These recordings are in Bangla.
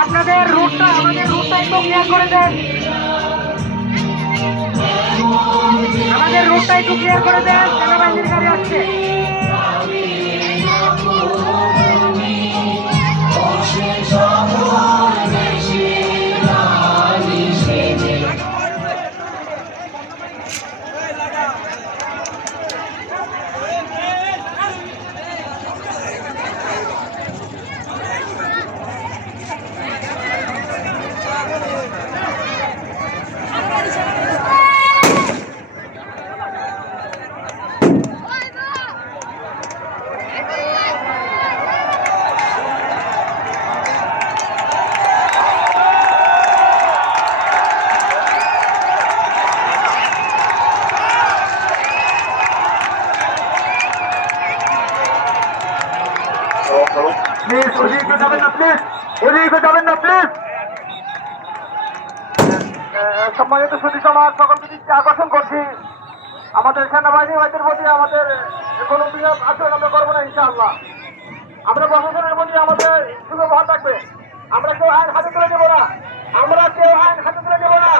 আপনাদের রুটটা আমাদের রুটটা একটু ক্লিয়ার করে দেন আমাদের রুটটা একটু ক্লিয়ার করে দেন, সেনাবাহিনীর গাড়ি আসছে। প্লিজ ওদিকে যাবেন না প্লিজ ওদিকে যাবেন না প্লিজ সম্মানিত সুদী সমাজ সকলকে দৃষ্টি আকর্ষণ করছি আমাদের সেনাবাহিনী ভাইদের প্রতি আমাদের কোনো বিরোধ আচরণ আমরা করব না ইনশাআল্লাহ আমরা প্রশাসনের প্রতি আমাদের সুব্যবহার থাকবে আমরা কেউ আইন হাতে তুলে নেব না আমরা কেউ আইন হাতে তুলে নেব না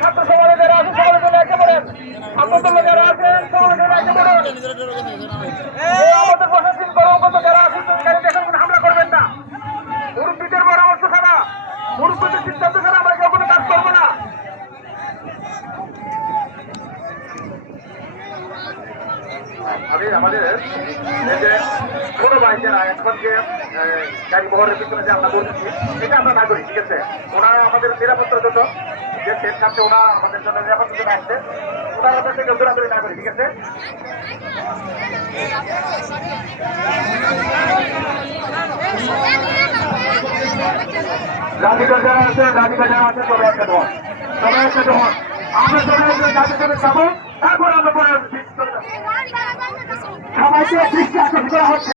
ছাত্র সমাজে যারা আছে সমাজে যারা একে পড়েন ছাত্রদল যারা আছেন আমাদের প্রশাসন কর্মকর্তা যারা আছেন সিদ্ধান্ত ছাড়া আমরা কেউ কোনো কাজ করব না আমি আমাদের যারা যে গাড়ি পিছনে যে আমরা বলতেছি এটা আমরা না করি ঠিক আছে? ওনারা আমাদের নিরাপত্তার জন্য যে সেট থাকছে আমাদের জন্য নিরাপত্তার জন্য আসছে ওনারা ঠিক আছে? রাধিকা যারা আছে, রাধিকা যারা আছে, সবাই একটা সবাই একটা আমরা সবাই সাথে যাব তারপর আমরা পরে চলে যাব সবাইকে দৃষ্টি আকর্ষণ করা হচ্ছে।